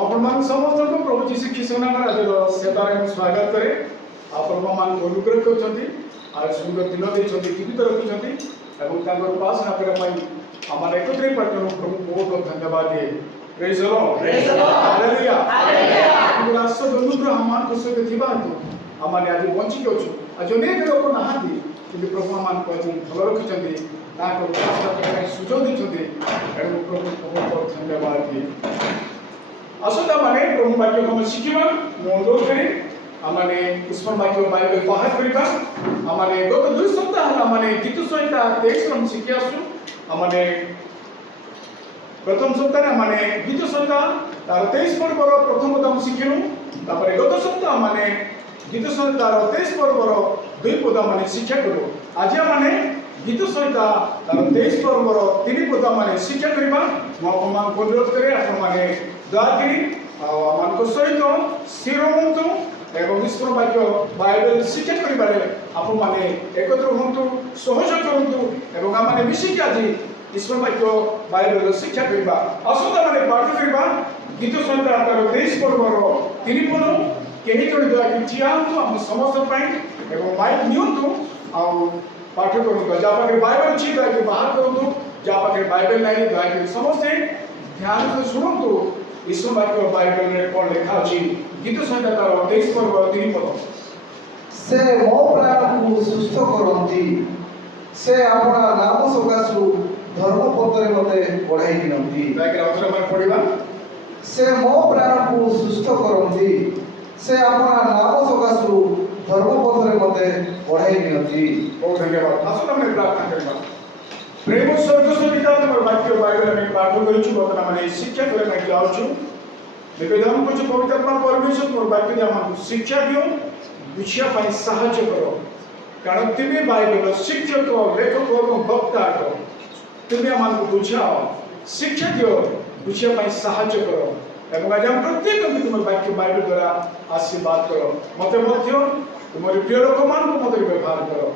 आपण समस्त को प्रभु जी ख्रीष्ट नाम आज सेवारे स्वागत करे आपण मान अनुग्रह करछंती आज सुंदर दिन देछंती जीवित रखिछंती एवं तांकर उपासना करे पई हमारे एकत्रित प्रार्थना प्रभु बहुत बहुत धन्यवाद दे praise the lord hallelujah hallelujah राष्ट्र अनुग्रह हमान को सहित थिबा तो हमारे आज बंची के छु आज अनेक लोक नहाती कि प्रभु हमान को भल रखिछंती तांकर उपासना करे सुजोग देछंती एवं प्रभु बहुत बहुत धन्यवाद दे असोता माने प्रभु वाक्य हम शिखिबा अनुरोध करी आमाने ईश्वर वाक्य बाइबल बाहर करिबा आमाने गत 2 सप्ताह आमाने गीत संहिता 23 हम शिखि आसु आमाने प्रथम सप्ताह आमाने गीत संहिता तार 23 पर्वर प्रथम पद हम शिखिनु तापर गत सप्ताह आमाने गीत संहिता 23 पर्वर 2 पद आमाने शिक्षा करू आज आमाने गीत संहिता तार 23 पर्वर 3 पद आमाने शिक्षा करिबा म आपमान को अनुरोध करे आपण माने दयाकरी मान को सहित शिरोमंतु एवं ईश्वर वाक्य बाइबल शिक्षा करिबारे आपण माने एकत्र होंतु सहयोग करंतु एवं आमाने मिसिक आज ईश्वर वाक्य बाइबल शिक्षा करिबा असोदा माने पाठ करिबा गीत संहिता तार 23 पर्वर 3 पद केही जण दयाकरी चियांतु हम समस्त पई एवं माइक नियंतु आ पाठ करंतु जा पाखे बाइबल छी दयाकरी बाहर करंतु जा पाखे बाइबल नाही दयाकरी समस्त ध्यान से सुनंतु ईश्वर वाक्य बाइबल में कौन लिखा अछि गीत संहिता तार 23 पर्व 3 पद से मो प्राण को सुस्थ करंती से आपना नाम सकासु धर्म पदरे मते पढ़ाई दिनंती बाइक अवसर में पढ़िबा से मो प्राण को सुस्थ करंती से आपना नाम सकासु धर्म पदरे मते पढ़ाई दिनंती बहुत धन्यवाद आसो हमने प्रार्थना करबा प्रेम स्वर्ग सहिता हमर वाक्य बाइबल में पाठ करिछु बतना माने शिक्षा करे मैं जाउछु निवेदन कुछ पवित्र आत्मा परमेश्वर मोर वाक्य दे हमन शिक्षा दियो बुझिया पाई सहायता करो कारण तुमे बाइबल शिक्षक लेखक और वक्ता को तुमे हमन को बुझाओ शिक्षा दियो बुझिया पाई सहायता करो एवं आज हम प्रत्येक दिन तुम वाक्य बाइबल द्वारा आशीर्वाद करो मते मध्य तुम्हारे प्रिय लोक मान को मते व्यवहार करो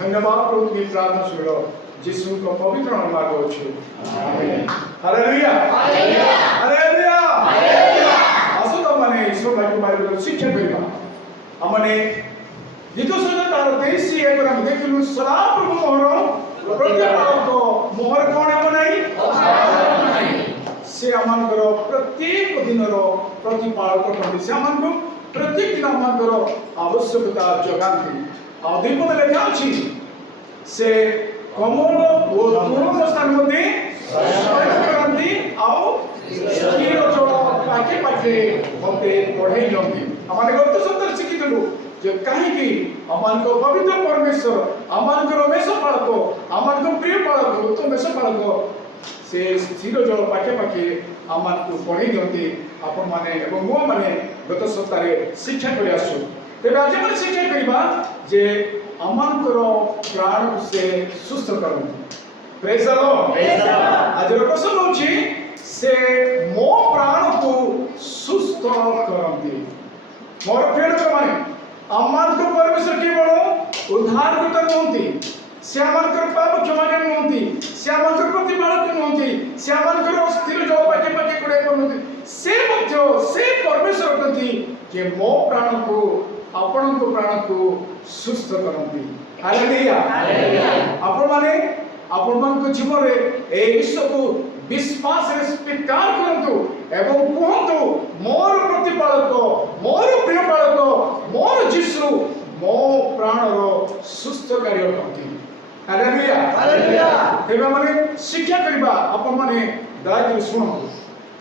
धन्यवाद प्रभु की प्रार्थना सुनो जिसु को पवित्र नाम मांगो छु आमीन हालेलुया हालेलुया हालेलुया हालेलुया आसो तो माने ईश्वर वाक्य बाइबल शिक्षा करिबा हमने गीत संहिता तार 23 एक हम देखलु सदा प्रभु मोहर प्रत्येक को मोहर कोने बनाई से अमानकर प्रत्येक दिनर प्रतिपालक करते से अमानक प्रत्येक दिन अमानकर आवश्यकता जगांती आ दीपन लेखा अछि से कमल और पूर्ण स्थान मध्ये शयन करंती आउ स्थिर जल पाखे पाखे मते पढ़ाई जंती हमारे गत सप्ताह शिखितलु जे काहे कि अमान को पवित्र परमेश्वर अमान को रमेश पालक अमान को प्रिय पालक उत्तम मेष पालक से स्थिर जल पाखे पाखे अमान को पढ़ाई जंती आपण माने एवं मो माने गत सप्ताह रे शिक्षा करि आसु तेबे आज माने शिक्षा करिबा जे अमानकर प्राण से सुस्थ करंती प्रेज द लॉर्ड आज रो प्रश्न होची से मो प्राण को सुस्थ करंती मोर प्रिय लोक माने अमानकर परमेश्वर केवल उद्धारकर्ता नहंती से अमानकर पाप क्षमा नहंती से अमानकर प्रतिपालक नहंती से अमानकर स्थिर जल पाके पाके कोडे करनती से मध्य से परमेश्वर कहती जे मो प्राण को आपण को प्राण को सुस्थ करंती हालेलुया हालेलुया आपण माने आपण मान को जीवन रे ए ईश्वर को विश्वास रे स्वीकार करंतु एवं कहंतु मोर प्रतिपालक मोर प्रिय पालक मोर यीशु मो प्राण रो सुस्थ कार्य करंती हालेलुया हालेलुया तेबे माने शिक्षा करबा आपण माने दयाकरी सुनो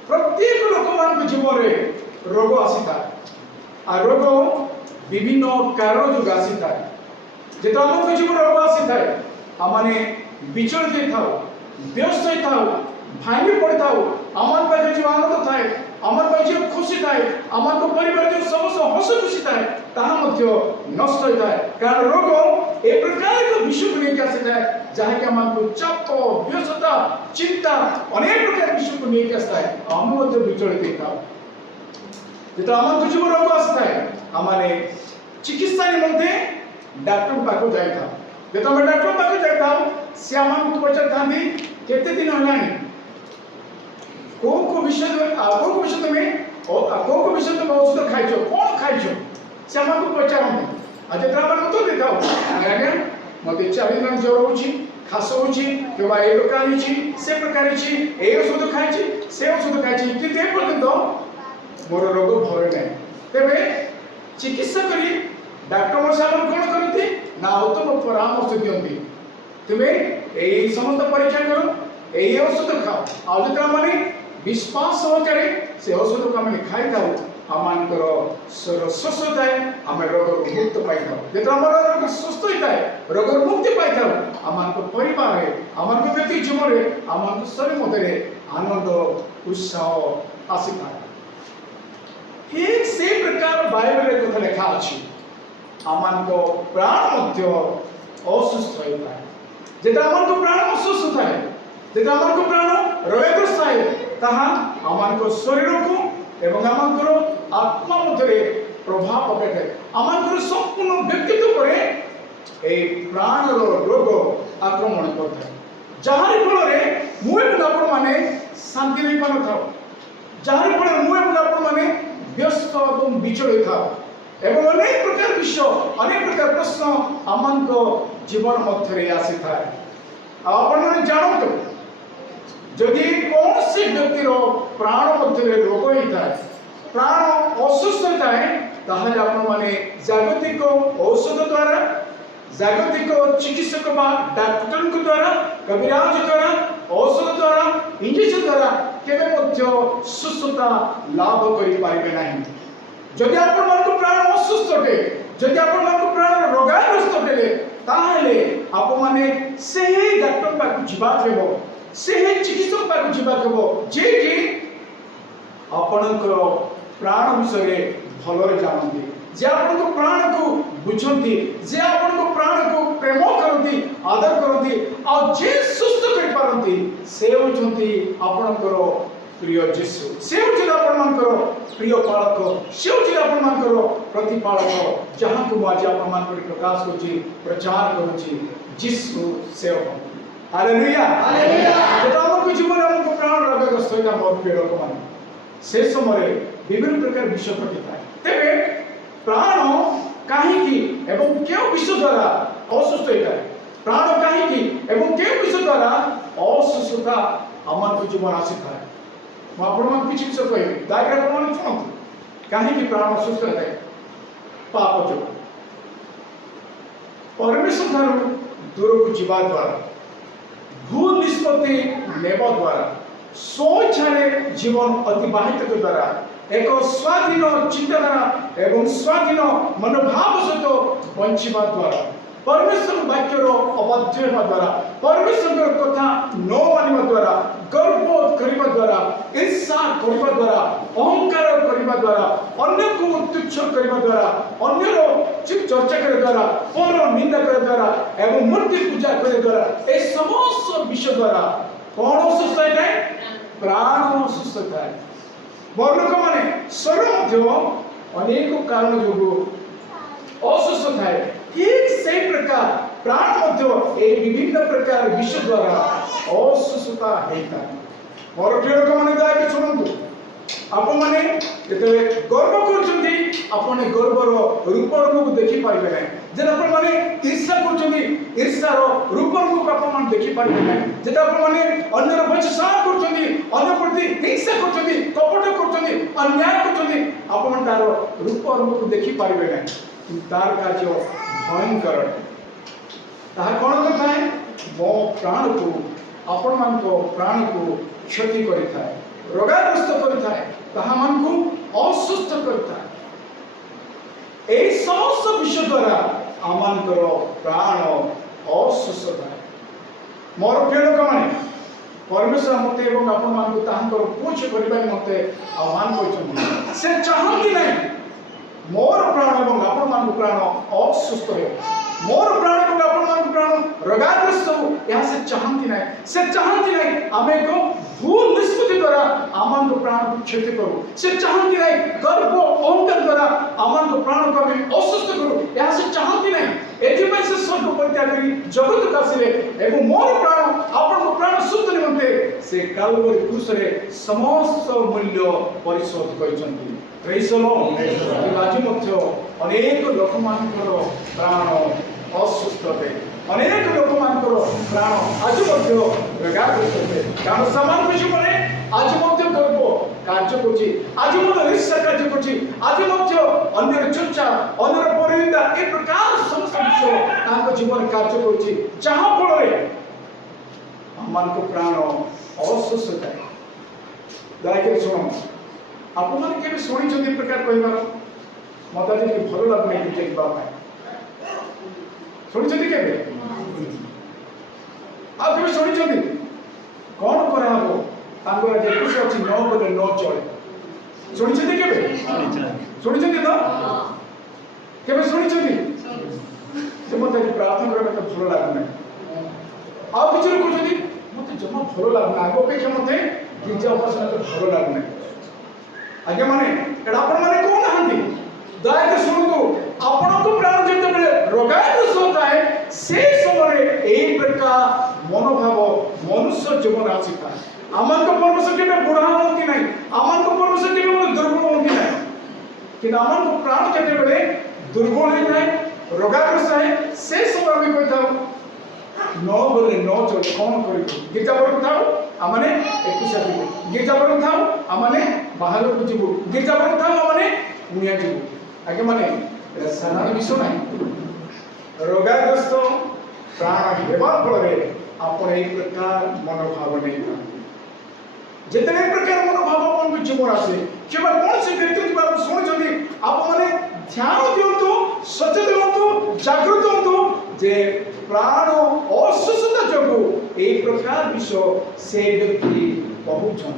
प्रत्येक लोक मान को जीवन रे रोग आसीता आ रोग विभिन्न कारण जो आसी थाए जेतो हम जीवन रोग आसी थाए हमने विचलित थाओ व्यस्त थाओ भांगी पड़ थाओ अमन पे जो आनंद थाए अमन पे जो खुशी थाए अमन को परिवार जो समस्त हस खुशी थाए ताहा मध्य नष्ट होय थाए कारण रोग ए प्रकार को विषय को लेके आसी थाए जहा के अमन को चाप व्यस्तता चिंता अनेक प्रकार विषय को लेके आसी थाए हम मध्य विचलित थाओ जेतो अमन जीवन रोग आसी थाए हमने चिकित्सा निमंते डॉक्टर पाखो जाय था जेतो हम डॉक्टर पाखो जाय था से हम को पचार थांदी केते दिन हलानी को विषय में କୋଉ ବିଷୟ ତମେ ଔଷଧ ଖାଇଛ, କ'ଣ ଖାଇଛ, ସେ ଆମକୁ ପଚାରନ୍ତି। ଆଉ ଯେତେବେଳେ ଆମେ ଉତ୍ତର ଦେଇଥାଉ, ଆଜ୍ଞା ମୋତେ 4 ଦିନ ଜ୍ୱର ହେଉଛି, ଖାସ ହେଉଛି, କିମ୍ବା ଏ ପ୍ରକାର ହେଇଛି, ସେ ପ୍ରକାର ହେଇଛି, ଏ ଔଷଧ ଖାଇଛି, ସେ ଔଷଧ ଖାଇଛି, କିନ୍ତୁ ଏ ପର୍ଯ୍ୟନ୍ତ ମୋର ରୋଗ ଭଲ ନାହିଁ। ତେବେ ଚିକିତ୍ସା କରି ଡାକ୍ତର ସାହେବ କ'ଣ କରନ୍ତି ନା ଉତ୍ତମ ପରାମର୍ଶ ଦିଅନ୍ତି, ତୁମେ ଏଇ ସମସ୍ତ ପରୀକ୍ଷା କର, ଏଇ ଔଷଧ ଖାଅ। ଆଉ ଯେତେବେଳେ ମାନେ ବିଶ୍ୱାସ ସହକାରେ ସେ ଔଷଧକୁ ଆମେ ଖାଇଥାଉ, ଆମମାନଙ୍କର ଶରୀର ସୁସ୍ଥ ଥାଏ, ଆମେ ରୋଗରୁ ମୁକ୍ତ ପାଇଥାଉ। ଯେତେବେଳେ ଆମର ରୋଗ ସୁସ୍ଥ ହୋଇଥାଏ, ରୋଗରୁ ମୁକ୍ତି ପାଇଥାଉ, ଆମମାନଙ୍କ ପରିବାରରେ, ଆମମାନଙ୍କ ବ୍ୟକ୍ତି ଜୀବନରେ, ଆମମାନଙ୍କ ଶରୀର ମଧ୍ୟରେ ଆନନ୍ଦ ଉତ୍ସାହ ଆସିଥାଏ। ଠିକ୍ ସେ ପ୍ରକାର ବାଇବେଲରେ କଥା ଲେଖା ଅଛି, ଆମମାନଙ୍କ ପ୍ରାଣ ମଧ୍ୟ ଅସୁସ୍ଥ ହୋଇଥାଏ। ଯେତେବେଳେ ଆମମାନଙ୍କ ପ୍ରାଣ ଅସୁସ୍ଥ ଥାଏ, ଯେତେବେଳେ ଆମମାନଙ୍କ ପ୍ରାଣ ରୋଗଗ୍ରସ୍ତ ଥାଏ, ତାହା ଆମମାନଙ୍କ ଶରୀରକୁ ଏବଂ ଆମଙ୍କର ଆତ୍ମା ମଧ୍ୟରେ ପ୍ରଭାବ ପକାଇଥାଏ। ଆମଙ୍କର ସମ୍ପୂର୍ଣ୍ଣ ବ୍ୟକ୍ତିତ୍ୱ ଉପରେ এই ପ୍ରାଣର ରୋଗ ଆକ୍ରମଣ କରିଥାଏ, ଯାହାରି ଫଳରେ ମୁଁ ଏବଂ ଆପଣମାନେ ଶାନ୍ତି ରହିପାରିନଥାଉ, ଯାହାରି ଫଳରେ ମୁଁ ଏବଂ ଆପଣମାନେ ବ୍ୟସ୍ତ ଏବଂ ବିଚଳିତ ହୋଇଥାଉ, ଏବଂ ଅନେକ ପ୍ରକାର ବିଷୟ, ଅନେକ ପ୍ରକାର ପ୍ରଶ୍ନ ଆମମାନଙ୍କ ଜୀବନ ମଧ୍ୟରେ ଆସିଥାଏ। ଆଉ ଆପଣମାନେ ଜାଣନ୍ତୁ, ଯଦି କୌଣସି ବ୍ୟକ୍ତିର ପ୍ରାଣ ମଧ୍ୟରେ ରୋଗ ହେଇଥାଏ, ପ୍ରାଣ ଅସୁସ୍ଥ ଥାଏ, ତାହେଲେ ଆପଣମାନେ ଜାଗତିକ ଔଷଧ ଦ୍ୱାରା, ଜାଗତିକ ଚିକିତ୍ସକ ବା ଡାକ୍ତରଙ୍କ ଦ୍ୱାରା, କବିରାଜ ଦ୍ୱାରା, ଔଷଧ ଦ୍ୱାରା, ଇଞ୍ଜେକ୍ସନ ଦ୍ୱାରା କେବେ ମଧ୍ୟ ସୁସ୍ଥତା ଲାଭ କରିପାରିବେ ନାହିଁ। ଯଦି ଆପଣମାନଙ୍କ ପ୍ରାଣ ଅସୁସ୍ଥ ଅଟେ, ଯଦି ଆପଣମାନଙ୍କ ପ୍ରାଣ ରୋଗାଗ୍ରସ୍ତ ଅଟେ, ତାହେଲେ ଆପଣମାନେ ସେହି ଡାକ୍ତର ପାଖକୁ ଯିବାକୁ ହେବ, ସେହି ଚିକିତ୍ସକ ପାଖକୁ ଯିବାକୁ ହେବ, ଯିଏକି ଆପଣଙ୍କର ପ୍ରାଣ ବିଷୟରେ ଭଲରେ ଜାଣନ୍ତି, ଯେ ଆପଣଙ୍କ ପ୍ରାଣକୁ ବୁଝନ୍ତି, ଯେ ଆପଣଙ୍କ ପ୍ରାଣକୁ ପ୍ରେମ କରନ୍ତି, ଆଦର କରନ୍ତି, ଆଉ ଯେ ସୁସ୍ଥ କରିପାରନ୍ତି, ସେ ହେଉଛନ୍ତି ଆପଣଙ୍କର ପ୍ରିୟ ଯୀଶୁ। ସେ ହେଉଛନ୍ତି ଆପଣମାନଙ୍କର ପ୍ରିୟ ପାଳକ, ସେ ହେଉଛନ୍ତି ଆପଣମାନଙ୍କର ପ୍ରତିପାଳକ, ଯାହାକୁ ମୁଁ ଆଜି ଆପଣମାନଙ୍କର ପ୍ରକାଶ କରୁଛି, ପ୍ରଚାର କରୁଛି, ଯୀଶୁ ସେବକ। Hallelujah, hallelujah. ଯେତେବେଳେ ଆମକୁ ଜୀବନରେ ଆମକୁ ପ୍ରାଣ ରୋଗଗ୍ରସ୍ତ ହୋଇଥାଏ, ମୋର ପ୍ରିୟ ଲୋକମାନେ, ସେ ସମୟରେ ବିଭିନ୍ନ ପ୍ରକାର ବିଷୟ ଘଟିଥାଏ। ତେବେ ପ୍ରାଣ କାହିଁକି ଏବଂ କେଉଁ ବିଷୟ ଦ୍ୱାରା ଅସୁସ୍ଥ ହୋଇଥାଏ, ପ୍ରାଣ କାହିଁକି ଏବଂ କେଉଁ ବିଷୟ ଦ୍ୱାରା ଅସୁସ୍ଥତା ଆମମାନଙ୍କ ଜୀବନ ଆସିଥାଏ, ମୁଁ ଆପଣମାନଙ୍କୁ କିଛି ବିଷୟ କହିବି, ଦୟାକରି ଆପଣମାନେ ଶୁଣନ୍ତୁ। କାହିଁକି ପ୍ରାଣ ଅସୁସ୍ଥ ହୋଇଥାଏ? ପାପ ଯୋଗୁଁ, ପରମେଶ୍ୱର ଠାରୁ ଦୂରକୁ ଯିବା ଦ୍ୱାରା, ଭୁଲ ନିଷ୍ପତ୍ତି ନେବା ଦ୍ୱାରା, ସ୍ୱଇଚ୍ଛାରେ ଜୀବନ ଅତିବାହିତ ଦ୍ୱାରା, ଏକ ସ୍ୱାଧୀନ ଚିନ୍ତାଧାରା ଏବଂ ସ୍ୱାଧୀନ ମନୋଭାବ ସହିତ ବଞ୍ଚିବା ଦ୍ୱାରା, ପରମେଶ୍ୱର ବାକ୍ୟର ଅବାଧ୍ୟ ହେବା ଦ୍ୱାରା, ପରମେଶ୍ୱରଙ୍କର କଥା ନ ମାନିବା ଦ୍ୱାରା, ଗର୍ବ କରିବା ଦ୍ୱାରା, ଈର୍ଷା କରିବା ଦ୍ୱାରା, ଅହଙ୍କାର କରିବା ଦ୍ୱାରା, ଅନ୍ୟକୁ ତୁଚ୍ଛ କରିବା ଦ୍ୱାରା, ଅନ୍ୟର ଚର୍ଚ୍ଚା କରିବା ଦ୍ୱାରା, ପର ନିନ୍ଦା କରିବା ଦ୍ୱାରା ଏବଂ ମୂର୍ତ୍ତି ପୂଜା କରିବା ଦ୍ୱାରା, ଏ ସମସ୍ତ ବିଷୟ ଦ୍ୱାରା କ'ଣ ଅସୁସ୍ଥ ହୋଇଥାଏ? ପ୍ରାଣ ଅସୁସ୍ଥ ଥାଏ। ମୋର ଲୋକମାନେ ଶରୀର ମଧ୍ୟ ଅନେକ କାରଣ ଯୋଗୁଁ ଅସୁସ୍ଥ ଥାଏ। ଠିକ୍ ସେଇ ପ୍ରକାର ପ୍ରାଣ ମଧ୍ୟ ଏହି ବିଭିନ୍ନ ପ୍ରକାର ବିଷୟ ଦ୍ୱାରା ଅସୁସ୍ଥତା ହେଇଥାଏ। ମୋର ପ୍ରିୟ ଲୋକମାନେ ଦୟାକରି ଶୁଣନ୍ତୁ, ଆପଣମାନେ ଯେତେବେଳେ ଗର୍ବ କରୁଛନ୍ତି, ଆପଣ ଗର୍ବର ରୂପ ରୂପକୁ ଦେଖିପାରିବେ ନାହିଁ। ଯେତେବେଳେ ଆପଣମାନେ ଈର୍ଷା କରୁଛନ୍ତି, ଈର୍ଷାର ରୂପ ରୂପକୁ ଆପଣମାନେ ଦେଖିପାରିବେ ନାହିଁ। ଯେତେବେଳେ ଆପଣମାନେ ଅନ୍ୟର ବଚସାହ କରୁଛନ୍ତି, ଅନ୍ୟ ପ୍ରତି ହିଂସା କରୁଛନ୍ତି, କପଟ କରୁଛନ୍ତି, ଅନ୍ୟାୟ କରୁଛନ୍ତି, ଆପଣ ତାର ରୂପ ରୂପକୁ ଦେଖିପାରିବେ ନାହିଁ। ତାର କାର୍ଯ୍ୟ ଭୟଙ୍କର। ତାହା କ'ଣ କରିଥାଏ? ମୋ ପ୍ରାଣକୁ, ଆପଣମାନଙ୍କ ପ୍ରାଣକୁ କ୍ଷତି କରିଥାଏ, ରୋଗାଗ୍ରସ୍ତ କରିଥାଏ, ତାହାମାନଙ୍କୁ ଅସୁସ୍ଥ କରିଥାଏ। ଏହି ସମସ୍ତ ବିଷୟ ଦ୍ୱାରା ଆମମାନଙ୍କର ପ୍ରାଣ ଅସୁସ୍ଥ ଥାଏ। ମୋର ପ୍ରିୟ ଲୋକମାନେ, ପରମେଶ୍ୱର ମୋତେ ଏବଂ ଆପଣମାନଙ୍କୁ ତାହାଙ୍କର ପୁଛ କରିବା ନିମନ୍ତେ ଆହ୍ୱାନ କରିଛନ୍ତି। ସେ ଚାହାନ୍ତି ନାହିଁ ମୋର ପ୍ରାଣ ଏବଂ ଆପଣମାନଙ୍କ ପ୍ରାଣ ଅସୁସ୍ଥ ହେଉ, ମୋର ପ୍ରାଣ ଏବଂ ଆପଣମାନଙ୍କ ପ୍ରାଣ ରୋଗାଗ୍ରସ୍ତ ହେଉ, ଏହା ସେ ଚାହାନ୍ତି ନାହିଁ। ସେ ଚାହାନ୍ତି ନାହିଁ ଆମେ ଏକ भूल निष्पत्ति द्वारा आमान को प्राण को क्षति करू से चाहती नहीं गर्व अहंकार द्वारा आमान को प्राण को हमें असुस्थ करू यहाँ से चाहती नहीं एथिपाई से स्वर्ग परित्याग करी जगत को आसिले एवं मोर प्राण आपण को प्राण सुस्त निमंते से कालवरी क्रूस रे समस्त मूल्य परिशोध करिसंती प्रेज द लॉर्ड आज मध्य अनेक लोक मानकर प्राण असुस्थ थे अनेक लोक मानकर प्राण आज मध्य रोगाग्रस्त थे कारण सामान जीवन आज मध्य गर्व कार्य करछि आज मध्य ईर्ष्या कार्य करछि आज मध्य अन्य चर्चा अन्य परिनिंदा ए प्रकार समस्त विषय तांको जीवन कार्य करछि जहां फल आमान को प्राण असुस्थ है दयाकर शुण आपण माने केबे शुणी प्रकार कहबार मत आज कि भल लगुना कि देखबा शुणी केबे आ केबे शुणी कौन करा हो तांको जे कुछ अछि न बोले न चले शुणी केबे शुणी तो केबे शुणी से मत प्रार्थना करबा तो भल लगुना आ किछ लोक कहते मते जमा भल लगुना आगो अपेक्षा मते गिरजा उपासना तो भल लगुना आगे माने एडा आपण माने कोन हंती दया के सुनतु आपण को प्राण जेते बेले रोगाग्रस्त होता है से समय एई प्रकार मनोभाव मनुष्य जीवन आसीता आमान को परमेश्वर केबे बुढ़ा होती नहीं आमान को परमेश्वर केबे दुर्बल होती नहीं कि आमान को प्राण जेते बेले दुर्बल होता है रोगाग्रस्त है से समय हम कहता न बोले न चल कौन करी गिरजा पर थाओ आमाने एकुसा जीव गिरजा पर थाओ आमाने बाहर को जीव गिरजा पर थाओ आमाने मुनिया जीव आगे माने साधारण विषय नहीं रोगाग्रस्त प्राण हेबा फल आपण एक प्रकार मनोभाव नहीं था जितने प्रकार मनोभाव अपन जीवन आसे केवल कौन से व्यक्ति बात सुन आप माने ध्यान दियंतु सचेत हुंतु जागृत हुंतु जे प्राण असुस्थता जोगु एक प्रकार विषय से व्यक्ति पहुंचन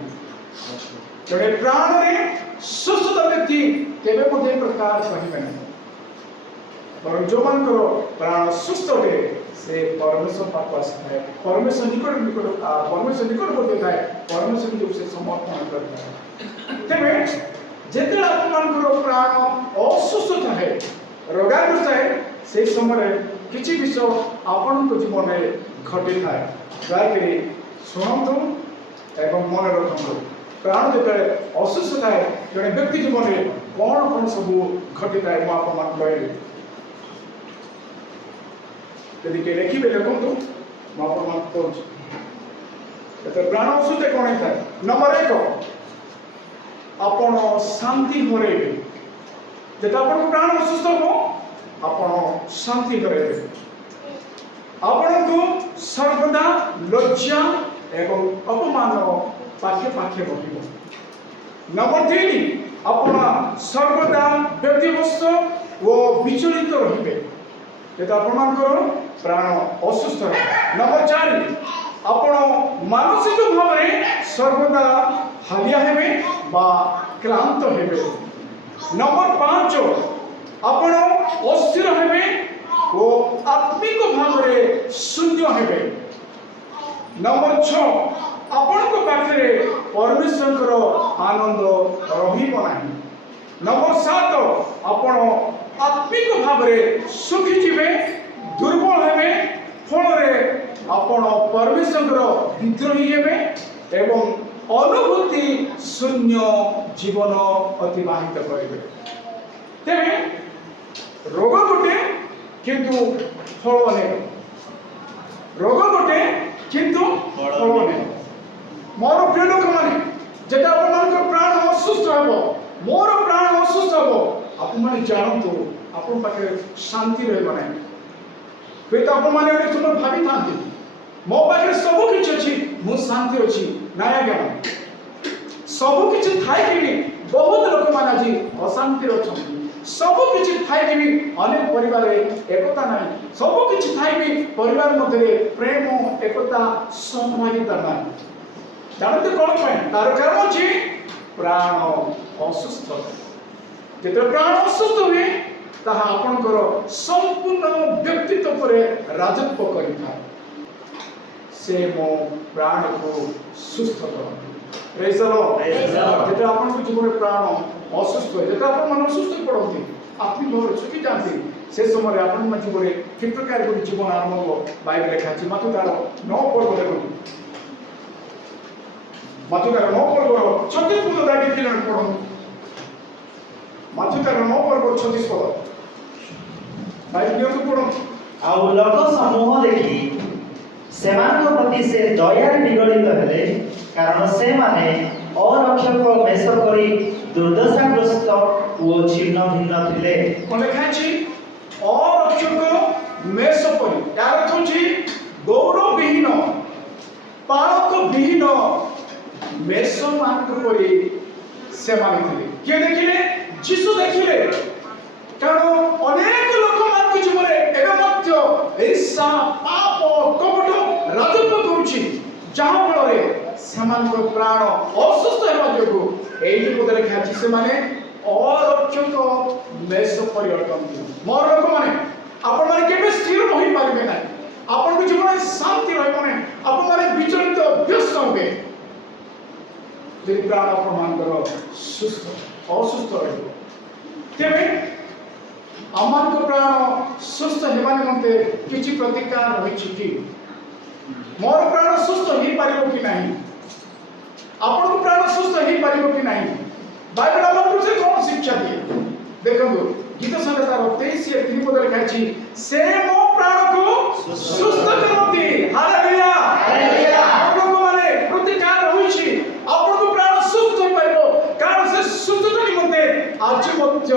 जड़े प्राण रे सुस्थता व्यक्ति केबे मध्ये प्रकार कहिबे नहीं पर जो मन करो प्राण सुस्थ होते से परमेश्वर पाक आए परमेश्वर निकट होते थाए परमेश्वर जो से समर्पण करता है तेबे जेते आपन करो प्राण असुस्थ थाए रोगाग्रस्त है से समय किछि विषय आपन को जीवन में घटी थाए दयाकरी शुणु एवं मन रखु प्राण जेते असुस्थ थाए जड़े व्यक्ति जीवन में कौन कौन सब घटी थाए मु आपन मान कहली यदि के लिखिबे देखंतु मु आपन मान कहूँ एते प्राण असुस्थ कौन थाए नंबर 1 आपण शांति हरेबे जेते आपण प्राण असुस्थ हो आपण शांति हरेबे आपण को सर्वदा लज्जा एवं अपमान पाखे पाखे बहिबो नंबर 3 आपण सर्वदा व्यक्तिवस्त व विचलित रहिबे जेते आपण करो प्राण असुस्थ नंबर 4 आपण मानसिक भाव में सर्वदा हालिया हेबे बा क्लांत हेबे नंबर 5 आपण अस्थिर हेबे ओ आत्मिक भाव में शून्य हेबे नंबर 6 आपण को पाखरे परमेश्वर करो आनंद रहिबो नाही नंबर 7 आपण आत्मिक भाव में सुखी जीवे दुर्बल हेबे फल रे आपण परमेश्वर विद्रोही हेबे एवं अनुभूति शून्य जीवन अतिबाहित करेंगे तेरे रोग गोटे किंतु फल नहीं रोग गोटे किंतु फल नहीं मोर प्रिय लोक माने जेटा अपन प्राण असुस्थ हेबो मोर प्राण असुस्थ हेबो आपण माने जानतु आपण पाखे शांति रहबो नाही वे तो आपण माने तुम भाबी थांती मो पाखे सब किछ अछि मु शांति अछि नाया ज्ञान सब किछ थाई के भी बहुत लोक मान आज अशांति अछंती सब किछ थाई के भी अनेक परिवार एकता नाही सब किछ थाई भी परिवार मध्य प्रेम एकता संभाविता नाही जानते कोन पाए तार कारण अछि प्राण असुस्थ जेते प्राण असुस्थ हुए ताहा आपनकर संपूर्ण व्यक्तित्व पर राजत्व करिथा से मो प्राण को सुस्थ करती। Praise the Lord. जेते आपन को जीवन प्राण असुस्थ होय, जेते आपन मन असुस्थ पड़ती, आपनी घर सुखी जाती, से समय आपन मन जीवन कि प्रकार को जीवन आरंभ हो बाइबल लिखा अछि माथु तार 9 पर्व देखो। माथु तार 9 पर्व 36 पद दागी किरण पढो। माथु तार 9 पर्व 36 पद बाइबल को पढो। आउ लोक समूह देखि सेମାନଙ୍କ प्रति से दयाରେ निगଳିତ ହେଲେ, କାରଣ ସେମାନେ ଅରକ୍ଷକ ବେଶ କରି ଦୁର୍ଦ୍ଦଶାଗ୍ରସ୍ତ ଓ ଛିନ୍ନ ଭିନ୍ନ ଥିଲେ। কোন লেখা আছে? অরক্ষক মেষ পরি, তার অর্থ হচ্ছে গৌরববিহীন পালকবিহীন মেষ ମାନଙ୍କ পরি ସେମାନେ ଥିଲେ। କିଏ ଦେଖିଲେ? ଯୀଶୁ ଦେଖିଲେ। କାରଣ ଅନେକ ଲୋକମାନଙ୍କ ଜୀବନରେ ଏବେ ମଧ୍ୟ ଈର୍ଷା ପାପ କପଟ ରାଜତ୍ୱ କରୁଛି, ଯାହା ଫଳରେ ସେମାନଙ୍କ ପ୍ରାଣ ଅସୁସ୍ଥ ହେବା ଯୋଗୁଁ ଏଇଠି ପଦ ଲେଖା ଅଛି ସେମାନେ ଅରକ୍ଷକ ମେଷ ପରି ଅଟନ୍ତି। ମୋର ଲୋକମାନେ ଆପଣମାନେ କେବେ ସ୍ଥିର ରହିପାରିବେ ନାହିଁ, ଆପଣଙ୍କ ଜୀବନରେ ଶାନ୍ତି ରହିବ ନାହିଁ, ଆପଣମାନେ ବିଚଳିତ ବ୍ୟସ୍ତ ହେବେ ଯଦି ପ୍ରାଣ ଆପଣମାନଙ୍କର ଅସୁସ୍ଥ ରହିବ। ତେବେ ଆମମାନଙ୍କ ପ୍ରାଣ ସୁସ୍ଥ ହେବା ନିମନ୍ତେ କିଛି ପ୍ରତିକାର ରହିଛି କି? ମୋର ପ୍ରାଣ ସୁସ୍ଥ ହେଇପାରିବ କି ନାହିଁ? ଆପଣଙ୍କ ପ୍ରାଣ ସୁସ୍ଥ ହେଇପାରିବ କି ନାହିଁ? ବାଇବେଲ ଆମକୁ ସେ କ'ଣ ଶିକ୍ଷା ଦିଏ? ଦେଖନ୍ତୁ ଗୀତ ସଂହିତା 23:3 ପଦ ଲେଖା ଅଛି, ସେ ମୋ ପ୍ରାଣକୁ ସୁସ୍ଥ କରନ୍ତି। Hallelujah hallelujah. ଆପଣମାନେ ପ୍ରତିକାର ହୋଇଛି, ଆପଣଙ୍କ ପ୍ରାଣ ସୁସ୍ଥ ହେଇପାରିବ, କାରଣ ସେ ସୁସ୍ଥତା ନିମନ୍ତେ ଆଜି ମଧ୍ୟ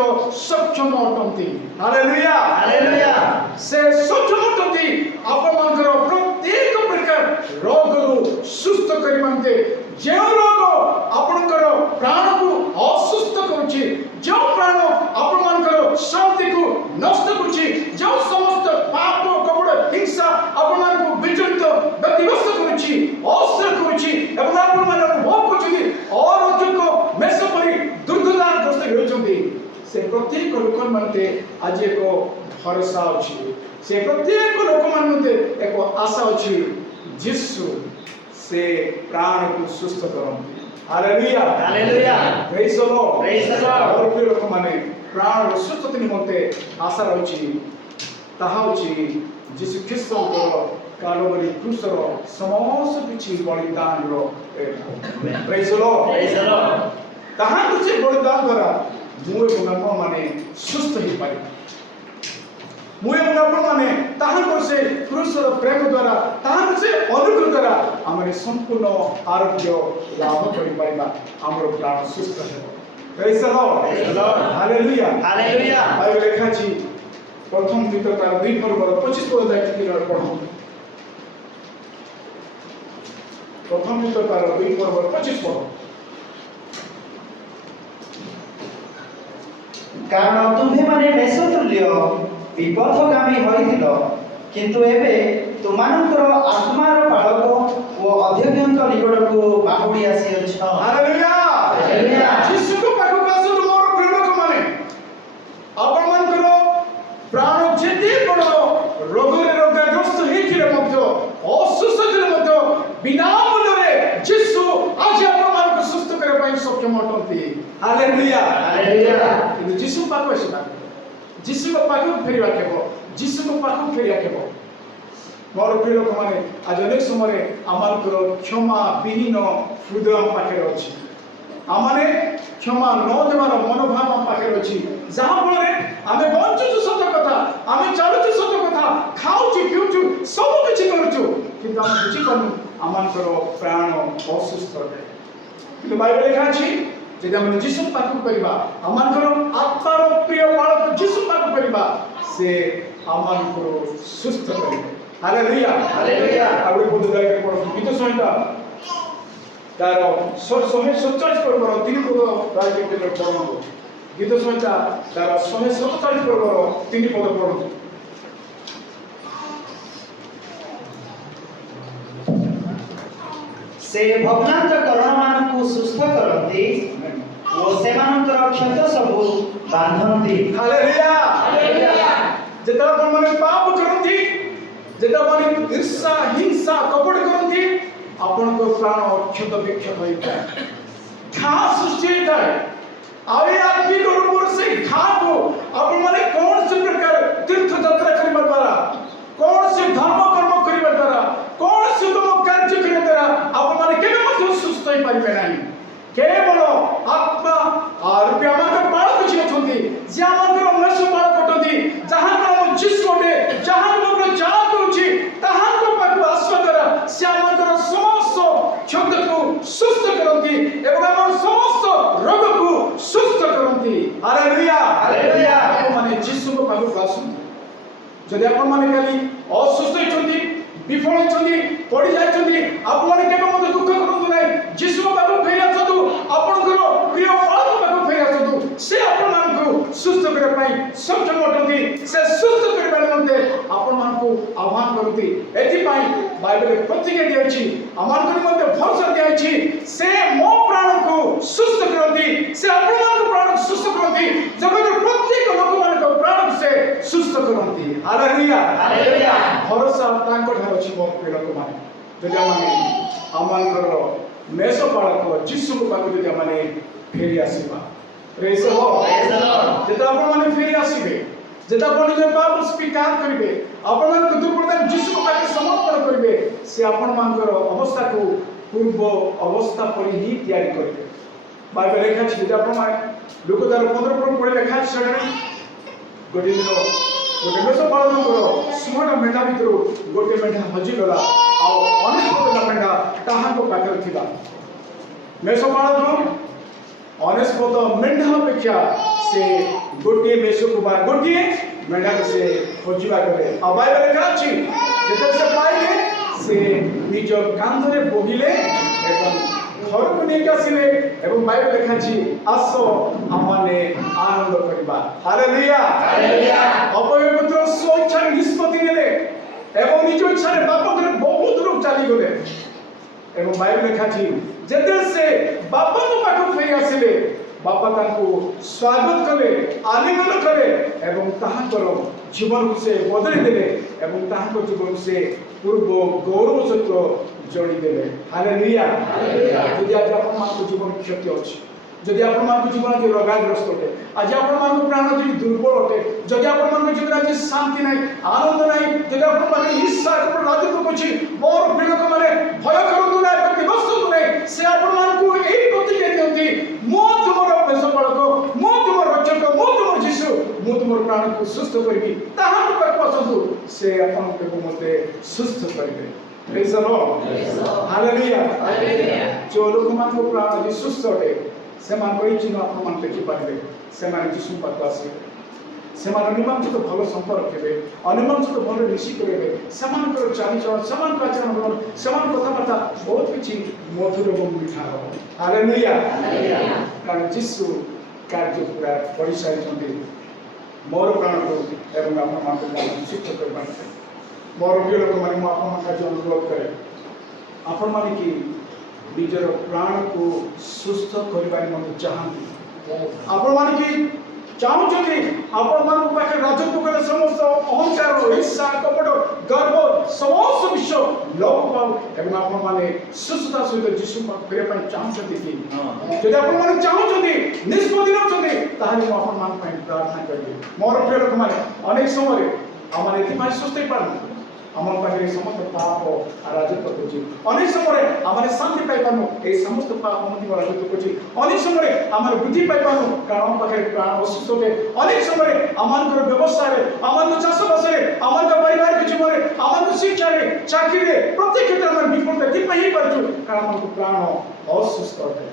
ସକ୍ଷମ ଅଟନ୍ତି। Hallelujah hallelujah. ସେ ସକ୍ଷମ ଅଟନ୍ତି ଆପଣମାନଙ୍କର ପ୍ରତ୍ୟେକ ପ୍ରକାର ରୋଗରୁ ସୁସ୍ଥ କରିବା ନିମନ୍ତେ। ଯେଉଁ ରୋଗ ଆପଣଙ୍କର ପ୍ରାଣକୁ ଅସୁସ୍ଥ କରୁଛି, ଯେଉଁ ପ୍ରାଣ ଆପଣମାନଙ୍କର ଶାନ୍ତିକୁ ନଷ୍ଟ କରୁଛି, ଯେଉଁ ସମସ୍ତ ପାପ କପଟ ହିଂସା ଆପଣମାନଙ୍କୁ ବିଚଳିତ ବ୍ୟତିବ୍ୟସ୍ତ କରୁଛି, ଅସ୍ଥିର କରୁଛି ଏବଂ ଆପଣମାନେ ଅନୁଭବ କରୁଛନ୍ତି ଅରକ୍ଷକ ମେଷ ପରି ଦୁର୍ଦ୍ଦଶାଗ୍ରସ୍ତ ହେଉଛନ୍ତି, ସେ ପ୍ରତ୍ୟେକ ଲୋକମାନଙ୍କୁ ଆଜି ଏକ ଭରସା ଅଛି, ସେ ପ୍ରତ୍ୟେକ ଲୋକମାନଙ୍କୁ ଏକ ଆଶା ଅଛି। ଯୀଶୁ ସେ ପ୍ରାଣକୁ ସୁସ୍ଥ କରନ୍ତି। Hallelujah hallelujah. ପ୍ରେଜ ଦ ଲର୍ଡ ପ୍ରେଜ ଦ ଲର୍ଡ। ମୋର ପ୍ରିୟ ଲୋକମାନେ ପ୍ରାଣର ସୁସ୍ଥତା ନିମନ୍ତେ ଆଶା ରହିଛି, ତାହା ହେଉଛି ଯୀଶୁ ଖ୍ରୀଷ୍ଟଙ୍କର କାଲବରୀ କ୍ରୁଶର ସମସ୍ତ କିଛି ବଳିଦାନର ପ୍ରେଜ ଦ ଲର୍ଡ ପ୍ରେଜ ଦ ଲର୍ଡ। ତାହା କିଛି ବଳିଦାନ ଦ୍ୱାରା ମୁଁ ଏବଂ ଆପଣମାନେ ସୁସ୍ଥ ହେଇପାରିବୁ। ମୁଁ ଏବଂ ଆପଣମାନେ ତାହାଙ୍କର ସେ କ୍ରୁଶର ପ୍ରେମ ଦ୍ୱାରା, ତାହାଙ୍କର ସେ ଅନୁଗ୍ରହ ଦ୍ୱାରା ଆମେ ସମ୍ପୂର୍ଣ୍ଣ ଆରୋଗ୍ୟ ଲାଭ କରିପାରିବା, ଆମର ପ୍ରାଣ ସୁସ୍ଥ ହେବ। ପ୍ରେଜ ଦ ଲର୍ଡ ପ୍ରେଜ ଦ ଲର୍ଡ। Hallelujah hallelujah. ବାଇବେଲ ଲେଖା ଅଛି ପ୍ରଥମ ଦ୍ୱିତୀୟ ତାର 2 ପର୍ବର 25 ପଦ ଯାଇକି ପଢ଼ନ୍ତୁ। ପ୍ରଥମ ଦ୍ୱିତୀୟ ତାର 2 ପର୍ବର 25 ପଦ। କାରଣ ତୁମ୍ଭେମାନେ ମେଷ ତୁଲ୍ୟ ବିପଥଗାମୀ ହୋଇଥିଲ, କିନ୍ତୁ ଏବେ ତୁମାନଙ୍କର ଆତ୍ମାର ପାଳକ ଓ ଅଧ୍ୟକ୍ଷଙ୍କ ନିକଟକୁ ବାହୁଡ଼ି ଆସିଅଛ। Hallelujah hallelujah. ଯୀଶୁଙ୍କ ପାଖକୁ ଆସନ୍ତୁ ମୋର ପ୍ରିୟ ଲୋକମାନେ। ଆପଣମାନଙ୍କର ପ୍ରାଣ ଯେତେ ବଡ଼ ରୋଗରେ ରୋଗାଗ୍ରସ୍ତ ହେଇଥିଲେ ମଧ୍ୟ, ଅସୁସ୍ଥ ଥିଲେ ମଧ୍ୟ, ବିନା ମୂଲ୍ୟରେ ଯୀଶୁ ଆଜି ଆପଣମାନଙ୍କୁ ସୁସ୍ଥ କରିବା ପାଇଁ ସକ୍ଷମ ଅଟନ୍ତି। Hallelujah hallelujah. କିନ୍ତୁ ଯୀଶୁ ପାଖକୁ ଆସିବା, ଯୀଶୁଙ୍କ ପାଖକୁ ଫେରିବା କେବ, ଯୀଶୁଙ୍କ ପାଖକୁ ଫେରିବା କେବ। ମୋର ପ୍ରିୟ ଲୋକମାନେ ଆଜି ଅନେକ ସମୟରେ ଆମମାନଙ୍କର କ୍ଷମା ବିହୀନ ହୃଦୟ ଆମ ପାଖରେ ଅଛି, ଆମମାନେ କ୍ଷମା ନ ଦେବାର ମନୋଭାବ ଆମ ପାଖରେ ଅଛି, ଯାହାଫଳରେ ଆମେ ବଞ୍ଚୁଛୁ ସତ କଥା, ଆମେ ଚାଲୁଛୁ ସତ କଥା, ଖାଉଛୁ ପିଉଛୁ ସବୁ କିଛି କରୁଛୁ, କିନ୍ତୁ ଆମେ ବୁଝିପାରୁନୁ ଆମମାନଙ୍କର ପ୍ରାଣ ଅସୁସ୍ଥ ଅଟେ। କିନ୍ତୁ ବାଇବେଲ ଲେଖା ଅଛି ଯଦି ଆମେ ଯୀଶୁ ପାଖକୁ କରିବା, ଆମମାନଙ୍କର ଆତ୍ମାର ପ୍ରିୟ ବାଳକ ଯୀଶୁ ପାଖକୁ କରିବା, ସେ ଆମମାନଙ୍କୁ ସୁସ୍ଥ କରିବେ। Hallelujah hallelujah. ଆଉ ଗୋଟେ ପଦ ଯାଇକି ପଢ଼ନ୍ତୁ ଗୀତ ସଂହିତା ତାର 147 ପର୍ବର 3 ପଦ ଯାଇକି ପଢ଼ନ୍ତୁ। ଗୀତ ସଂହିତା ତାର 147 ପର୍ବର 3 ପଦ ପଢ଼ନ୍ତୁ। ସେ ଭଗ୍ନାନ୍ତ କର୍ଣ୍ଣମାନଙ୍କୁ ସୁସ୍ଥ କରନ୍ତି ଓ ସେମାନଙ୍କର କ୍ଷତ ସବୁ ବାନ୍ଧନ୍ତି। Hallelujah hallelujah. ଯେତେବେଳେ ଆପଣମାନେ ପାପ କରନ୍ତି, যেটা মানে ईर्षा हिंसा कपट करती आपण को प्राण अक्षत विक्षत होता है घा सृष्टि होता है आवे आदमी को ऊपर से घा को आपण माने कौन से प्रकार तीर्थ यात्रा करबा द्वारा कौन से धर्म कर्म करबा द्वारा कौन से तुम कार्य करबा द्वारा आपण माने केबे मध्य सुस्त होई परिबे नाही केवल आत्मा और प्यामार बाळ कुछ अछंती जे आमार नस बाळ कटंती जहां हम जिसोटे जहां हम जा करूची तहां को पाक आस्वा द्वारा से आमार समस्त क्षत को सुस्त करंती एवं आमार समस्त रोग को सुस्त करंती हालेलुया हालेलुया आपण माने जिसु को पाक आसुंती जदि आपण माने खाली असुस्त होइछंती विफल होइछंती पड़ी जाइछंती आपण माने केबे मते दुख करंतु नै जिसु को पाक फेरि आछंतु आपनकर प्रिय फल को पाक फेरि आछंतु से आपण मानकु सुस्त करे पई सक्षम अटंती से सुस्त करे निमंते आपण मानकु आह्वान करती एथि पई बाइबल प्रतिज्ञा दियाछि आमान को निमंते भरोसा दियाछि से मो प्राण को सुस्त करती से आपण मानकु प्राण सुस्त करती जगत प्रत्येक लोक मानक प्राण से सुस्त करती हालेलुया हालेलुया भरोसा तांको ठार अछि मो प्रिय लोक माने जदि आमे आमानकर मेष पालक जिसु को पाक जदि आमे फेरि आसीबा प्रेज हो जेता आपण माने फेरि आसीबे जेता आपण जे पाप स्वीकार करिवे आपण मान दुर्बलता जिसु को पाक समर्पण करिवे से आपण मानकर अवस्था को पूर्व अवस्था पर ही तैयारी करिवे बाइबल लेखा छै जे आपण माने लोक दार 15 पर पढे लेखा छै गोटे दिन गोटे मेष पालक सुमन मेढा भितर गोटे मेढा हजि गला आ अनेक मेढा ताहा को पाकर थिबा मेष पालक अनेस्पत मेढा अपेक्षा से गोटे मेष को बा गोटे मेढा से खोजिबा करे आ बाइबल लेखा अछि जेते से पाइले से निज कांधरे बोहिले एवं घर को नहीं आसिले एवं बाइबल लेखा अछि आसो हमने आनंद करबा हालेलुया हालेलुया अपय पुत्र स्वेच्छा निष्पत्ति नेले एवं निज इच्छा रे बाप घर बहुत दूर चली गले एवं बाइबल लेखा अछि जेते से बापा को पाख फेरि आसिले बापा तांको स्वागत कले आलिंगन कले एवं ताहाकर जीवन से बदली देले एवं ताहाकर जीवन से पूर्व गौरव सहित जोड़ी देले हालेलुया हालेलुया यदि आज आपण मान जीवन क्षति अछि जदि आपण मान जीवन के रोगाग्रस्त होते आज आपण मान प्राण जदि दुर्बल होते जदि आपण मान जीवन आज शांति नहीं आनंद नहीं जदि आपण मान ईर्ष्या पर राजत्व अछि मोर प्रियक माने भय करंतु ना प्रतिबस्तु नहीं से आपण मान को एई प्रतिज्ञा दियंती मो तुमर पेशपालक मो तुमर रक्षक मो तुमर जिसु मो तुमर प्राण को सुस्त करबी ताहा तो पर पसंदु से आपण को मते सुस्त करबे praise the lord hallelujah hallelujah जो लोक मान को प्राण जी सुस्त होते से मान को चिन्ह आपण मान देखि पाबे से मान जिसु पाक आसे से मान निमंत तो भलो संपर्क हेबे अनिमंत तो भलो ऋषि करबे समान कर चाली चरण समान का आचरण समान कथाबार्ता बहुत किछि मधुर एवं मीठा हो हालेलुया हालेलुया कारण जिसु कार्य पूरा परिसारी छथि मोर प्राण को एवं आपण मान को शिक्षा करबा मोर प्रिय लोक माने मो आपण मान का अनुरोध करे आपण माने कि निजर प्राण को सुस्थ करबार मन चाहती आपण माने कि चाहू छथि आपण मान पाखे राजत्व करे समस्त अहंकार ईर्ष्या कपट गर्व समस्त विश्व लोक पाऊ एवं आपण माने सुस्थता सहित जिसु पाख फेरे पय चाहू छथि कि जदि आपण माने चाहू छथि निष्पत्ति न छथि ताहाले मो आपण मान पय प्रार्थना करिवे मोर प्रिय लोक माने अनेक समय आमान एथि पय सुस्थ पानु आमर पाखे समस्त पाप राजत्व करछि अनेक समय आमार शांति पाई पानु ए समस्त पाप मति राजत्व करछि अनेक समय आमार बुद्धि पाई पानु कारण पाखे प्राण असुस्थ होते अनेक समय आमानकर व्यवसाय रे आमानकर चाष बास रे आमानकर परिवार के जीवन रे आमानकर शिक्षा रे चाकरी रे प्रत्येक क्षेत्र में विफलता एथि पय परछु कारण आमानकर प्राण असुस्थ होते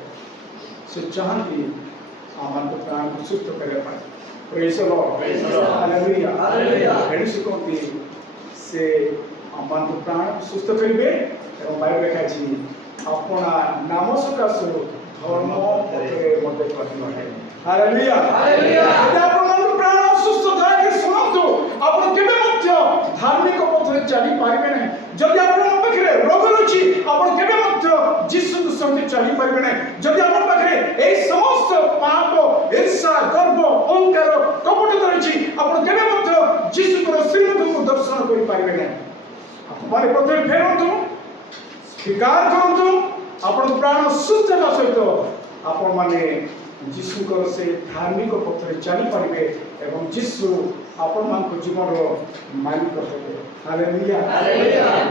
से चाहती आमानकर प्राण को सुस्थ करे पाए praise the lord hallelujah hallelujah एडिस कोंती से आमान को प्राण सुस्थ करिवे एवं बाइबल लेखा अछि अपना नाम सकाशु धर्म पथरे मते कहिबा है हालेलुया हालेलुया यदि आपण मन प्राण सुस्थ दया के सुनतु आपण केबे मध्य धार्मिक पथरे चली पाइबे नै जदि आपण पाखरे रोग अछि आपण केबे मध्य जिसु संगे चली पाइबे नै जदि आपण पाखरे ए समस्त पाप ईर्ष्या गर्व अहंकार कपट अछि आपण केबे मध्य जिसु को श्रीमुख को दर्शन करि पाइबे नै ମାନେ ପ୍ରଥମେ ଫେରନ୍ତୁ, ସ୍ୱୀକାର କରନ୍ତୁ ଆପଣ ପ୍ରାଣ ସୁସ୍ଥ ହେବା ସହିତ ଆପଣମାନେ ଯୀଶୁଙ୍କର ସେ ଧାର୍ମିକ ପଥରେ ଚାଲିପାରିବେ ଏବଂ ଯୀଶୁ ଆପଣମାନଙ୍କ ଜୀବନର ମାଲିକ ହେବେ। ହାଲେଲୁୟା।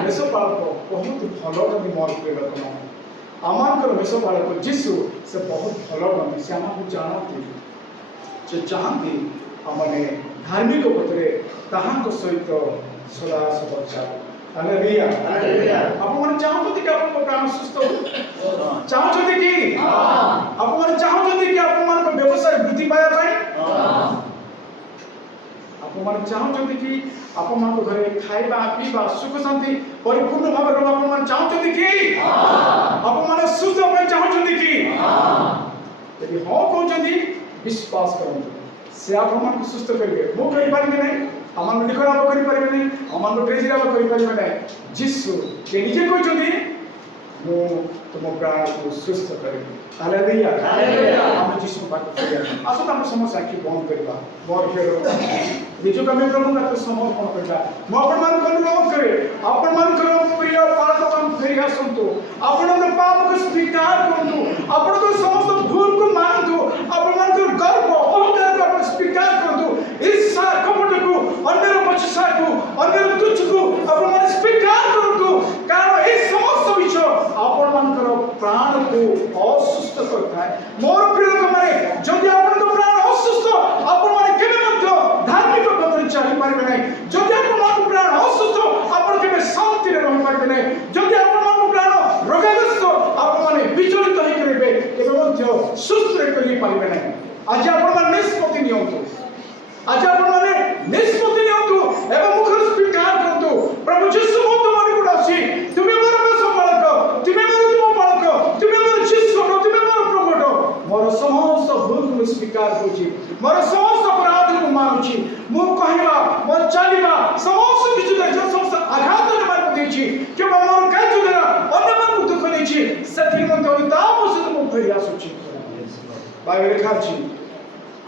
ମେଷପାଳକ ବହୁତ ଭଲ ଯଦି ମୋର ପ୍ରିୟ ଲୋକମାନେ, ଆମମାନଙ୍କର ମେଷପାଳକ ଯୀଶୁ ସେ ବହୁତ ଭଲ କରନ୍ତି। ସେ ଆମକୁ ଜାଣନ୍ତି, ସେ ଚାହାନ୍ତି ଆମମାନେ ଧାର୍ମିକ ପଥରେ ତାହାଙ୍କ ସହିତ ସଦା ସର୍ବଦା ଚାଲୁ। ହାଲେଲୁୟା। ଆପଣମାନେ ଚାହୁଁଛନ୍ତି କି ଆପଣଙ୍କ ପ୍ରାଣ ସୁସ୍ଥ ହଉ? ଚାହୁଁଛନ୍ତି କି? ଆପଣମାନେ ଚାହୁଁଛନ୍ତି କି ଆପଣମାନଙ୍କ ବ୍ୟବସାୟ ବୃଦ୍ଧି ପାଇବା ପାଇଁ? ଆପଣମାନେ ଚାହୁଁଛନ୍ତି କି ଆପଣମାନଙ୍କ ଘରେ ଖାଇବା ପିଇବା ସୁଖ ଶାନ୍ତି ପରିପୂର୍ଣ୍ଣ ଭାବରେ ରହିବା ଆପଣମାନେ ଚାହୁଁଛନ୍ତି କି? ଆପଣମାନେ ସୁସ୍ଥ ପାଇଁ ଚାହୁଁଛନ୍ତି କି? ଯଦି ହଁ କହୁଛନ୍ତି ବିଶ୍ୱାସ କରନ୍ତୁ, ସେ ଆପଣମାନଙ୍କୁ ସୁସ୍ଥ କରିବେ। ମୁଁ କରିପାରିବି ନାହିଁ, ଆମମାନଙ୍କୁ ନିକରାପ କରିପାରିବେ ନାହିଁ, ଆମମାନଙ୍କୁ ଟ୍ରେଜିରାପ କରିପାରିବେ ନାହିଁ। ଯୀଶୁ ସେ ନିଜେ କହିଛନ୍ତି ମୁଁ ତୁମ ପ୍ରାଣକୁ ସୁସ୍ଥ କରିବି। ହାଲେଲୁୟା। ଆମେ ଯୀଶୁ ପାଖକୁ ଫେରିବା। ଆସନ୍ତୁ ଆମେ ସମସ୍ତେ ଆଖି ବନ୍ଦ କରିବା। ମୋର ପ୍ରିୟ ନିଜକୁ ଆମେ ପ୍ରଭୁଙ୍କ ସମର୍ପଣ କରିବା। ମୁଁ ଆପଣମାନଙ୍କୁ ଅନୁରୋଧ କରେ, ଆପଣମାନଙ୍କର ପ୍ରିୟ ପାଳକମାନଙ୍କୁ ଫେରି ଆସନ୍ତୁ। ଆପଣଙ୍କ ପାପକୁ ସ୍ୱୀକାର କରନ୍ତୁ, ଆପଣଙ୍କର ସମସ୍ତ ଭୁଲକୁ ମାନନ୍ତୁ, ଆପଣମାନଙ୍କର ଗର୍ବ ଅହଙ୍କାରକୁ ଆପଣ ସ୍ୱୀକାର କରନ୍ତୁ, ଈର୍ଷା କପଟକୁ, ଅନ୍ୟର ପ୍ରଚେଷ୍ଟାକୁ, ଅନ୍ୟର ତୁଚ୍ଛକୁ ଆପଣମାନେ ସ୍ୱୀକାର କରନ୍ତୁ। କାରଣ ଏହି ସମସ୍ତ ବିଷୟ ଆପଣମାନଙ୍କର ପ୍ରାଣକୁ ଅସୁସ୍ଥ କରିଥାଏ। ମୋର ପ୍ରିୟ ଲୋକମାନେ, ଯଦି ଆପଣଙ୍କ ପ୍ରାଣ ଅସୁସ୍ଥ ଆପଣମାନେ କେବେ ମଧ୍ୟ ଧାର୍ମିକ ପଥରେ ଚାଲିପାରିବେ ନାହିଁ। ଯଦି ଆପଣଙ୍କ ପ୍ରାଣ ଅସୁସ୍ଥ ଆପଣ କେବେ ଶାନ୍ତିରେ ରହିପାରିବେ ନାହିଁ। ଯଦି ଆପଣଙ୍କ ପ୍ରାଣ ରୋଗାଗ୍ରସ୍ତ ଆପଣମାନେ ବିଚଳିତ ହୋଇ ରହିବେ, କେବେ ମଧ୍ୟ ସୁସ୍ଥରେ କରିପାରିବେ ନାହିଁ। ଆଜି ଆପଣମାନେ ନିଷ୍ପତ୍ତି ନିଅନ୍ତୁ, ଆଜି ଆପଣମାନେ ନିଷ୍ପତ୍ତି ନିଅନ୍ତୁ ଏବଂ ମୁଖରେ ସ୍ୱୀକାର କରନ୍ତୁ, ପ୍ରଭୁ ଯୀଶୁ ମୁଁ ତୁମ ନିକଟକୁ ଆସୁଛି, ତୁମେ ମୋର ମେଷପାଳକ, ତୁମେ ମୋର ତୁମ ପାଳକ, ତୁମେ ମୋର ଯୀଶୁ, ତୁମେ ମୋର ପ୍ରଭୁ। ମୋର ସମସ୍ତ ଭୁଲକୁ ମୁଁ ସ୍ୱୀକାର କରୁଛି, ମୋର ସମସ୍ତ ଅପରାଧକୁ ମୁଁ ମାନୁଛି। ମୁଁ କହିବା, ମୋର ଚାଲିବା, ସମସ୍ତ କିଛି ସମସ୍ତ ଆଘାତ ଦେବାକୁ ଦେଇଛି, କେବଳ ମୋର କାର୍ଯ୍ୟ ଦ୍ୱାରା ଅନ୍ୟମାନଙ୍କୁ ଦୁଃଖ ଦେଇଛି, ସେଥି ମଧ୍ୟ ତାପ ସହିତ ମୁଁ ଫେରି ଆସୁଛି। ବାଇବେଲ ଲେଖା ଅଛି,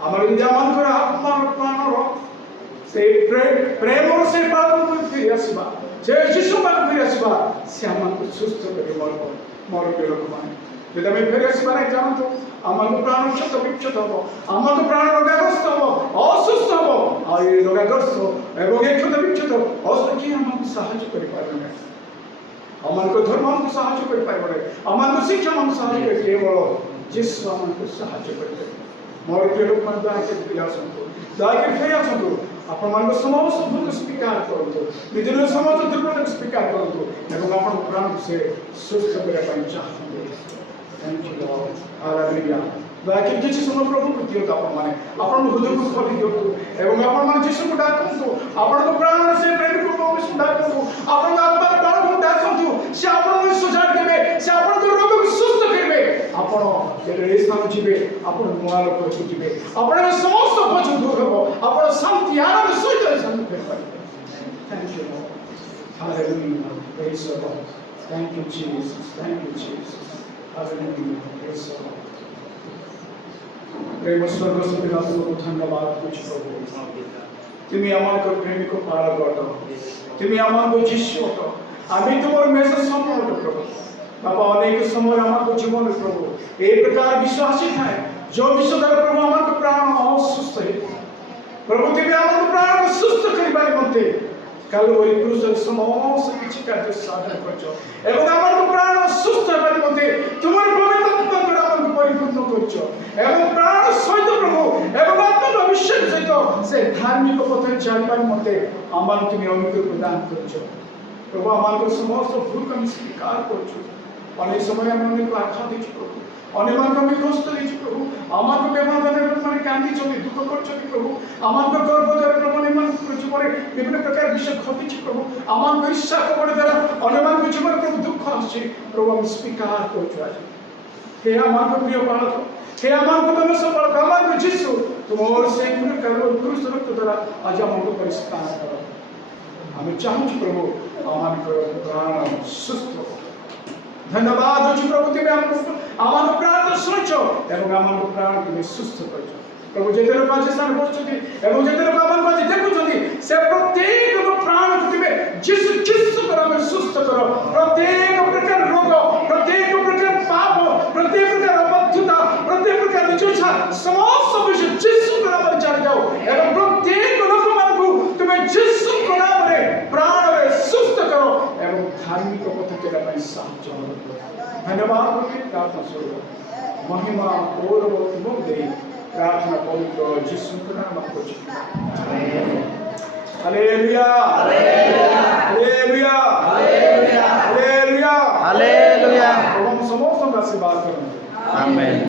ଆମର ଯଦି ଆମମାନଙ୍କର ଆତ୍ମାର ପ୍ରାଣର ସେ ପ୍ରେମର ସେ ପାଳକୁ ଫେରି ଆସିବା, ସେ ଯୀଶୁ ପାଖକୁ ଫେରି ଆସିବା, ସେ ଆମକୁ ସୁସ୍ଥ କରିବ। ମୋର ପ୍ରିୟ ଲୋକମାନେ, ଯଦି ଆମେ ଫେରି ଆସିବା ନାହିଁ, ଜାଣନ୍ତୁ ଆମକୁ ପ୍ରାଣ କ୍ଷତ ବିକ୍ଷତ ହବ, ଆମକୁ ପ୍ରାଣ ରୋଗାଗ୍ରସ୍ତ ହବ, ଅସୁସ୍ଥ ହବ। ଆଉ ଏ ରୋଗାଗ୍ରସ୍ତ ଏବଂ ଏ କ୍ଷତ ବିକ୍ଷତ କିଏ ଆମକୁ ସାହାଯ୍ୟ କରିପାରିବ ନାହିଁ। ଆମମାନଙ୍କ ଧର୍ମ ଆମକୁ ସାହାଯ୍ୟ କରିପାରିବ ନାହିଁ, ଆମମାନଙ୍କ ଶିକ୍ଷା ଆମକୁ ସାହାଯ୍ୟ କରି କେବଳ ଯୀଶୁ ଆମକୁ ସାହାଯ୍ୟ କରିପାରିବ। ମୋର ପ୍ରିୟ ଲୋକମାନେ, ଦୟାକରି ଫେରି ଆସନ୍ତୁ, ଦୟାକରି ଫେରି ଆସନ୍ତୁ। ଆପଣମାନଙ୍କ ସମସ୍ତ ଭୁଲକୁ ସ୍ୱୀକାର କରନ୍ତୁ, ନିଜର ସମସ୍ତ ଦୁର୍ବଳତାକୁ ସ୍ୱୀକାର କରନ୍ତୁ ଏବଂ ଆପଣଙ୍କ ପ୍ରାଣକୁ ସେ ସୁସ୍ଥ କରିବା ପାଇଁ ଚାହାନ୍ତି। ଦୟାକରି କିଛି ସମୟ ପ୍ରଭୁଙ୍କୁ ଦିଅନ୍ତୁ। ଆପଣମାନେ ଆପଣଙ୍କ ହୃଦୟକୁ ଖୋଲି ଦିଅନ୍ତୁ ଏବଂ ଆପଣମାନେ ଯୀଶୁକୁ ଡାକନ୍ତୁ, ଆପଣଙ୍କ ପ୍ରାଣର ସେ ପ୍ରେମିକ ପ୍ରଭୁଙ୍କୁ ଡାକନ୍ତୁ, ଆପଣଙ୍କ ଆତ୍ମାର ପ୍ରାଣକୁ ଡାକନ୍ତୁ। ସେ ଆପଣଙ୍କୁ ସଜାଡ଼ି ଦେବେ, ସେ ଆପଣଙ୍କ ରୋଗକୁ ସୁସ୍ଥ କରିବେ। ଆପଣ ଯେତେବେଳେ ଏ ସ୍ଥାନ ଯିବେ, ଆପଣ ନୂଆ ଲୋକକୁ ଯିବେ, ଆପଣଙ୍କ ସମସ୍ତ ବୋଝ ଦୂର ହେବ, ଆପଣ ଶାନ୍ତି ଆନନ୍ଦ ସହିତ ଶାନ୍ତି କରିପାରିବେ। Thank you, Lord. Hallelujah. Praise the Lord. Thank you, Jesus. Thank you, Jesus. Hallelujah. Praise the Lord. প্রেম স্বর্গস্থ পিতা, তোমাকে ধন্যবাদ করছি প্রভু। তুমি আমাদের প্রেমিক পালক অটো, তুমি আমাদের যিশু অটো, আমি তোমার মেসেজ সম্পর্ক প্রভু। বাবা, অনেক সময় আমাদের জীবনে প্রভু এই প্রকার বিশ্বাসী থাকে, যে বিশ্ব দ্বারা প্রভু আমাদের প্রাণ অসুস্থ হয়ে প্রভু, তুমি আমাদের প্রাণ সুস্থ করিবার নিমন্তে কালবরি ক্রুশের সমস্ত কিছু কার্য সাধন করছ এবং আমাদের প্রাণ সুস্থ হবার নিমন্তে তোমার পবিত্র আত্মা দ্বারা আমাকে পরিপূর্ণ করছ এবং প্রাণ সহিত প্রভু এবং আত্মার অভিষেক সহিত সে ধার্মিক পথে চালিবার নিমন্তে আমাকে তুমি অনুগ্রহ প্রদান করছ প্রভু। আমাদের সমস্ত ভুলকে আমি স্বীকার করছ। অনেক সময় আমি অনেক আঘাত দিচ্ছি প্রভু, অনেককে আমি কষ্ট দিচ্ছি প্রভু, আমাকে ব্যবহারের মানে কান্দিছি, দুঃখ করছি প্রভু, আমাকে গর্ব দ্বারা প্রভু জীবনে বিভিন্ন প্রকার বিষয় ঘটিছি প্রভু, আমার ঈর্ষা কপট দ্বারা অনেক জীবনে প্রভু দুঃখ আসছে প্রভু। আমি স্বীকার করছি আজ, হে আমার প্রিয় পালক, হে আমার মেষ পালক, আমার যিশু, তোমার সেই ক্রুশ রক্ত দ্বারা আজ আমাকে পরিষ্কার করো। আমি চাহুছি প্রভু আমার প্রাণ সুস্থ। ধন্যবাদ হচ্ছে প্রভু, তুমি আমার প্রাণ শুনেছ এবং আমার প্রাণ তুমি সুস্থ করেছ। प्रभु जेते लोक आज स्थान बसुछंती एवं जेते लोक आमान आज देखुछंती से प्रत्येक लोक प्राण तुमे यीशु ख्रीष्ट कर हमें सुस्थ करो प्रत्येक प्रकार रोग प्रत्येक प्रकार पाप प्रत्येक प्रकार अबद्धता प्रत्येक प्रकार निचुछा समस्त विषय यीशु कर हमें चढ़ जाओ एवं प्रत्येक लोक मान को तुमे यीशु कर हमें प्राण रे सुस्थ करो एवं धार्मिक पथ के लिए साहाय्य करो धन्यवाद प्रार्थना सुनो महिमा और तुम दे प्रार्थना पवित्र यीशु के नाम में कुछ hallelujah hallelujah hallelujah hallelujah hallelujah हम समस्त का आशीर्वाद करें आमेन।